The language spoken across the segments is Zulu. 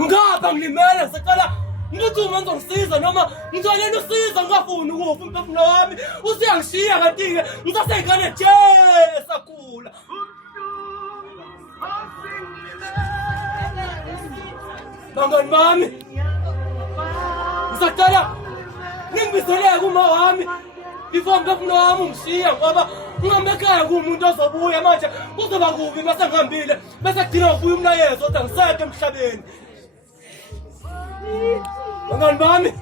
ngapha ngilimele ngisaqala ngithi uma ngizongisiza noma ngizolena usiza ngingafuni ukufa umphefumulo wami usiyangishiya kanti-ke ngisaseyingane nje esakhula. Bangani bami ngisacela ningibizeleke uma wami before umphefumulo wami ungishiya ngoba ngingamekhaya kuwumuntu ozobuya manje kuzoba kubi bese ngihambile bese kugcina ngokubuya umlayezo othi angisekho emhlabeni. Bangani bami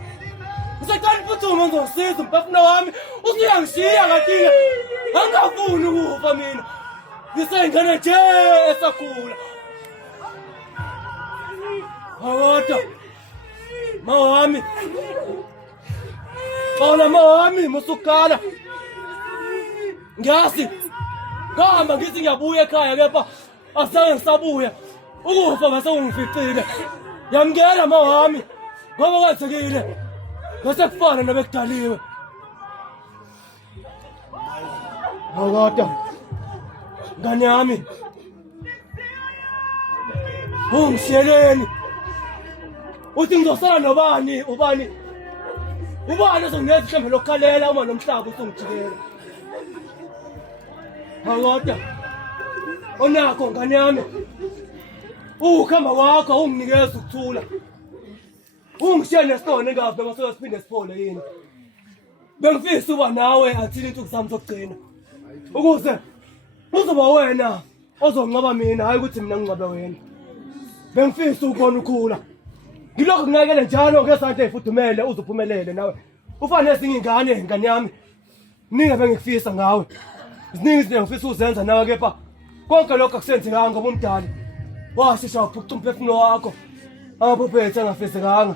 ngisacela niphuthume ngizongisiza umphefumulo wami usuyangishiya kanti-ke angingafuni ukufa mina ngiseyingane nje esakhula. Hawadwa mawami xola mawami musukhala ngiyazi ngihamba ngithi ngiyabuya ekhaya kepha azange ngisabuya ukufa ngase ungificile. Yamukela mawami ngoba kwenzekile ngase kufana nabekudaliwe. Hawadwa ngane yami ungishiyeleni uthi ngizosala nobani ubani ozongenza ihlembe lokukhalela uma nomhlaba usungijikela. Hawadwa onakho ngane yami ukuhamba kwakho unginikeza ukuthula ungishiye nesitone engazi noma soyosiphinde siphole yini. Bengifisa uba nawe athini insuku zami zokugcina ukuze uzoba wena ozonqaba mina hayi ukuthi mina nginqabe wena. Bengifisa ukubona ukhula ngilokho nginakele njalo ngesandla ezifudumele uzuphumelele nawe ufane ezinye ingane ngane yami. Ninga bengifisa ngawe ziningi izinto ngifisa uzenza nawe kepha konke lokho akusenzekanga ngoba umdali washesha waphuca umphefumulo wakho amaphuphethu angafezekanga